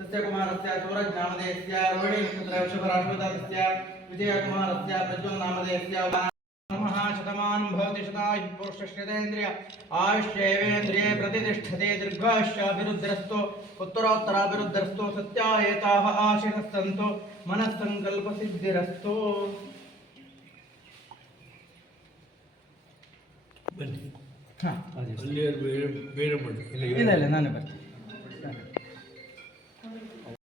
तस्य कुमारस्य सूरजनामधेयस्य रोहिणी नक्षत्र वृषभराशिवतस्य विजयकुमारस्य प्रज्वलनामधेयस्य नमः शतमानं भवति शतायुः पुरुषश्रितेन्द्रिय आयुष्येवेन्द्रिये प्रतिष्ठते दीर्घाश्चाभिरुद्रस्तु उत्तरोत्तराभिरुद्रस्तु सत्या एताः आशिषः सन्तु मनस्सङ्कल्पसिद्धिरस्तु ಹಾಂ ಅಲ್ಲಿ ಬೇರೆ ಬೇರೆ ಮಾಡಿ ಇಲ್ಲ ಇಲ್ಲ ನಾನೇ ಬರ್ತೀನಿ